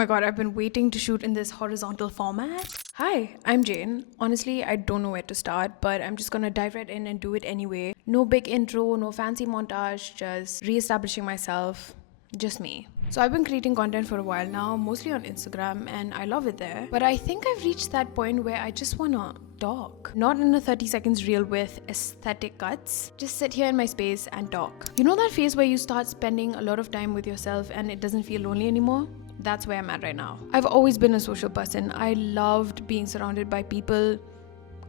my god, I've been waiting to shoot in this horizontal format. Hi, I'm Jane. Honestly, I don't know where to start, but I'm just gonna dive right in and do it anyway. No big intro, no fancy montage, just re-establishing myself. Just me. So I've been creating content for a while now, mostly on Instagram, and I love it there. But I think I've reached that point where I just wanna talk. Not in a 30 seconds reel with aesthetic cuts. Just sit here in my space and talk. You know that phase where you start spending a lot of time with yourself and it doesn't feel lonely anymore? That's where I'm at right now. I've always been a social person. I loved being surrounded by people,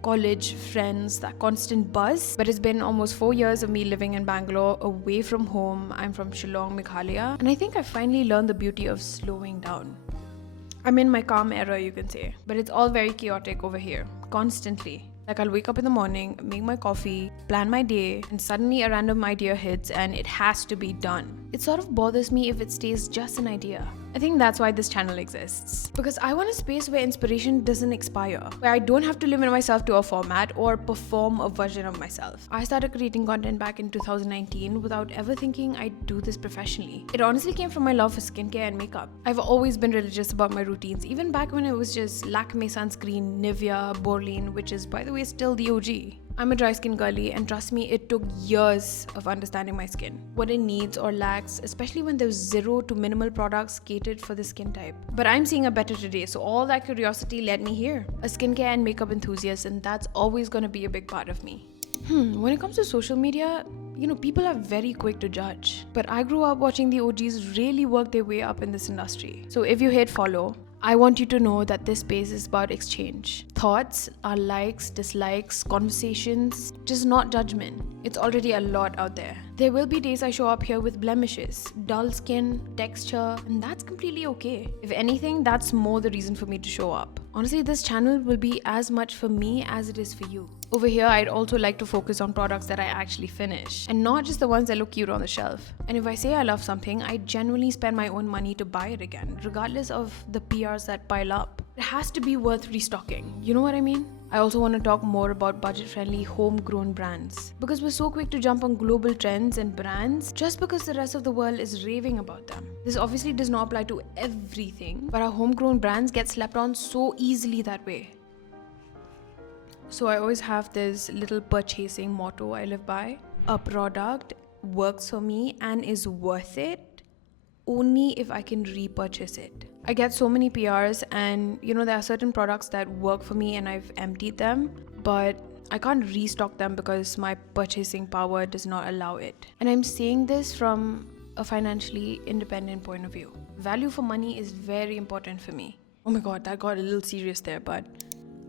college, friends, that constant buzz. But it's been almost 4 years of me living in Bangalore, away from home. I'm from Shillong, Meghalaya. And I think I finally learned the beauty of slowing down. I'm in my calm era, you can say. But it's all very chaotic over here, constantly. Like I'll wake up in the morning, make my coffee, plan my day, and suddenly a random idea hits and it has to be done. It sort of bothers me if it stays just an idea. I think that's why this channel exists. Because I want a space where inspiration doesn't expire, where I don't have to limit myself to a format or perform a version of myself. I started creating content back in 2019 without ever thinking I'd do this professionally. It honestly came from my love for skincare and makeup. I've always been religious about my routines, even back when it was just Lakme sunscreen, Nivea, Borlene, which is by the way still the OG. I'm a dry skin girly, and trust me, it took years of understanding my skin, what it needs or lacks, especially when there's zero to minimal products catered for the skin type. But I'm seeing a better today, so all that curiosity led me here. A skincare and makeup enthusiast, and that's always gonna be a big part of me. When it comes to social media, people are very quick to judge. But I grew up watching the OGs really work their way up in this industry. So if you hit follow, I want you to know that this space is about exchange. Thoughts, our likes, dislikes, conversations, just not judgment. It's already a lot out there. There will be days I show up here with blemishes, dull skin, texture, and that's completely okay. If anything, that's more the reason for me to show up. Honestly, this channel will be as much for me as it is for you. Over here, I'd also like to focus on products that I actually finish, and not just the ones that look cute on the shelf. And if I say I love something, I genuinely spend my own money to buy it again, regardless of the PRs that pile up. It has to be worth restocking, you know what I mean? I also want to talk more about budget-friendly, homegrown brands. Because we're so quick to jump on global trends and brands just because the rest of the world is raving about them. This obviously does not apply to everything, but our homegrown brands get slept on so easily that way. So I always have this little purchasing motto I live by. A product works for me and is worth it only if I can repurchase it. I get so many PRs and there are certain products that work for me and I've emptied them, but I can't restock them because my purchasing power does not allow it. And I'm saying this from a financially independent point of view. Value for money is very important for me. Oh my god, that got a little serious there, but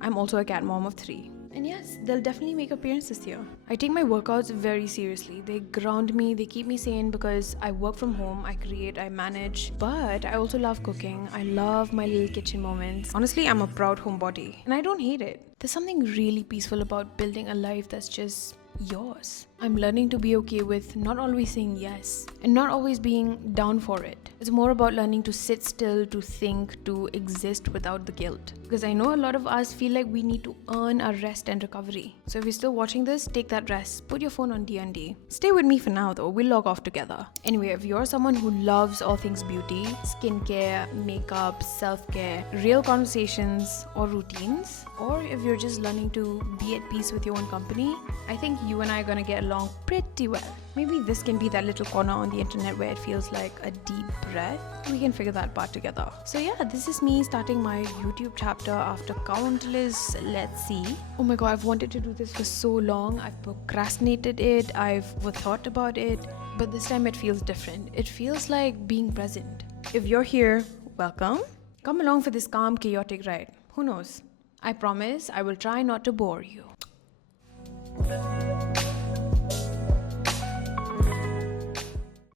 I'm also a cat mom of 3. And yes, they'll definitely make appearances here. I take my workouts very seriously. They ground me, they keep me sane because I work from home, I create, I manage. But I also love cooking. I love my little kitchen moments. Honestly, I'm a proud homebody and I don't hate it. There's something really peaceful about building a life that's just yours. I'm learning to be okay with not always saying yes and not always being down for it. It's more about learning to sit still, to think, to exist without the guilt. Because I know a lot of us feel like we need to earn our rest and recovery. So if you're still watching this, take that rest. Put your phone on D&D. Stay with me for now though. We'll log off together. Anyway, if you're someone who loves all things beauty, skincare, makeup, self-care, real conversations or routines, or if you're just learning to be at peace with your own company, I think you and I are gonna get along pretty well. Maybe this can be that little corner on the internet where it feels like a deep breath. We can figure that part together. So yeah, this is me starting my YouTube chapter after countless let's see. Oh my god, I've wanted to do this for so long. I've procrastinated it, I've thought about it, but this time it feels different. It feels like being present. If you're here, welcome. Come along for this calm, chaotic ride. Who knows? I promise I will try not to bore you.